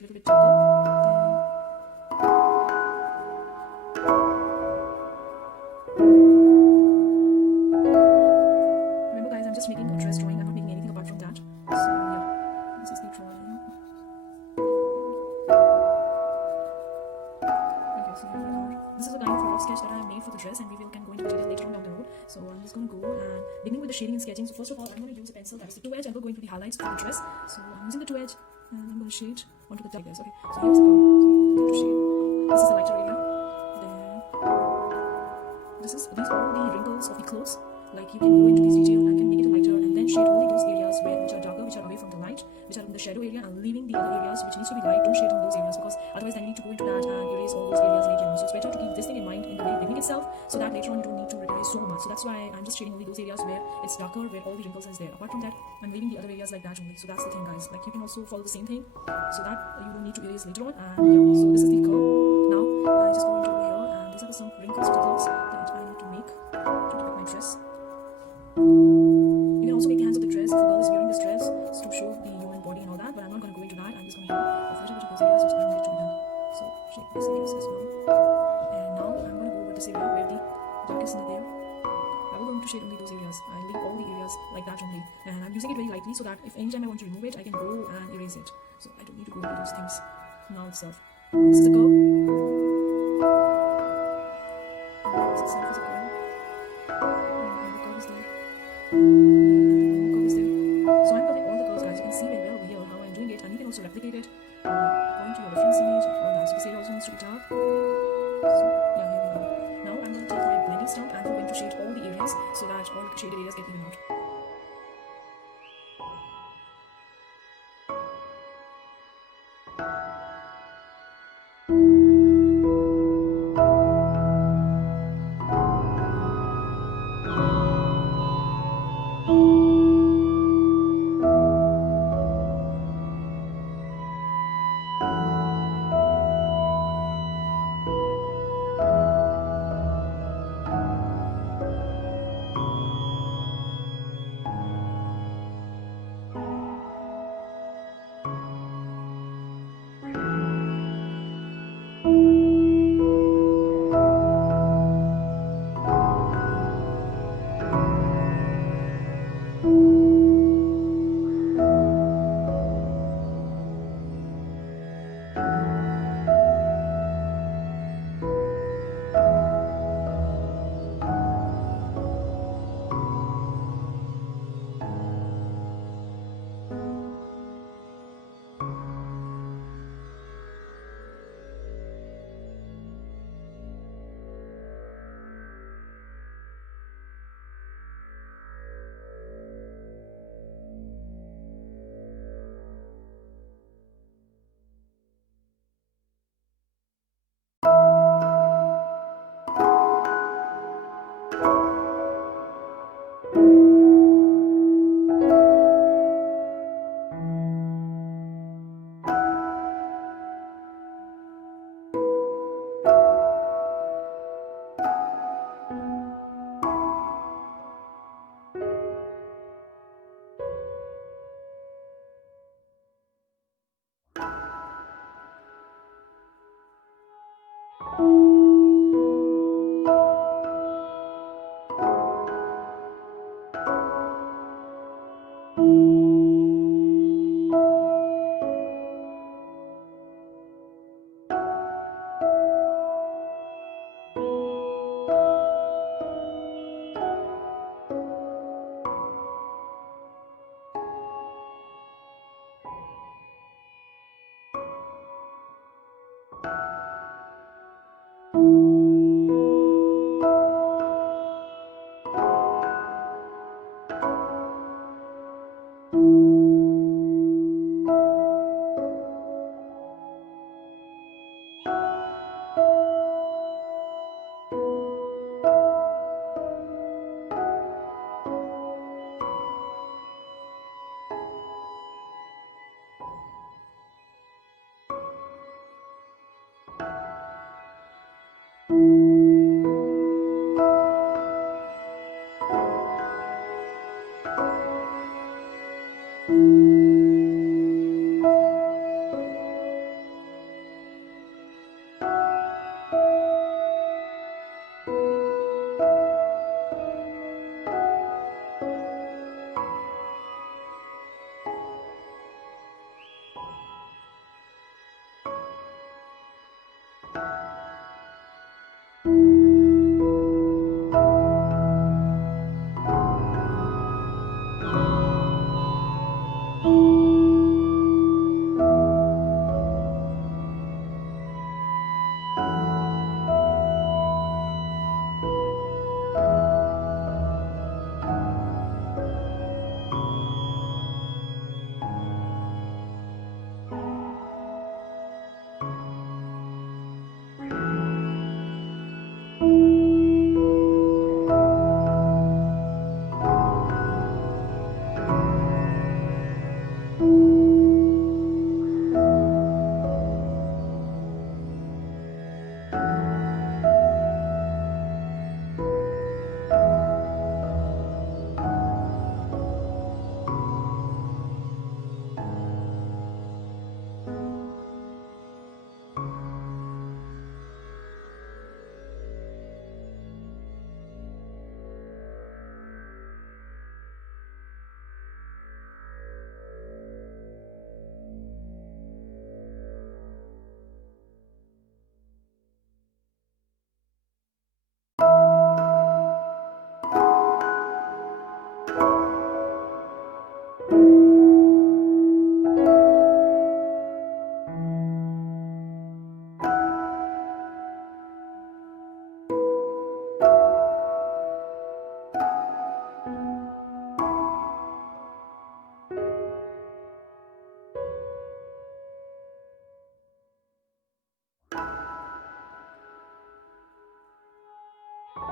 little bit jungle. Remember guys, I'm just making a dress drawing. I'm not making anything apart from that. So yeah, this is the drawing. Okay, so here we are. This is a kind of rough sketch that I have made for the dress, and we can go into detail later on down the road. So I'm just going to go and beginning with the shading and sketching. So first of all, I'm going to use a pencil that is the 2 edge, and we're going to the highlights for the dress. So I'm using the 2 edge, and I'm going to shade onto the top. Okay, so here's the curve. So I'm going to shade. This is the lighter area. Then these are all the wrinkles of the clothes. Like you can go into this detail and can make it lighter, and then shade only those areas which are darker, which are away from the light, which are in the shadow area, and leaving the other areas which needs to be light. Don't shade on those areas, because otherwise then you need to go into that and erase all those areas later on. So it's better to keep this thing in mind in the very beginning itself, so that later on you don't need to erase so much. So that's why I'm just shading only those areas where it's darker, where all the wrinkles is there. Apart from that, I'm leaving the other areas like that only. So that's the thing guys, like you can also follow the same thing so that you don't need to erase later on. And yeah, so this is the curve. Now I just go into over here, and these are some wrinkles of the clothes that I need to make to depict my dress. You can also make the hands of the dress if a girl is wearing this dress to show the human body and all that, but I'm not going to go into that. I'm just going to do a little bit of those areas which I needed to be done. So shape this areas as well. And now I'm going to go over this area where the darkest in there. I will going to shade only those areas. I leave all the areas like that only, and I'm using it very lightly so that if anytime I want to remove it, I can go and erase it. So I don't need to go into those things now itself. This is the curve. This itself is a curve. And the curve is there. And the curve is there. So I'm covering all the curves, guys. You can see very well over here how I'm doing it, and you can also replicate it according to your reference image and all that. So this area also needs to be dark. So yeah, here we are. Now I'm going to take my blending stump, and I'm going to shade all the areas so that all the shaded areas get even out.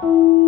you.